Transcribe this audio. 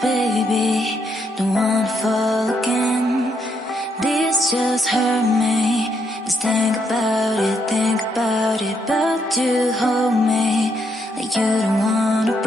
baby, don't wanna fall again. This just hurt me. Just think about it, but you hold me like you don't wanna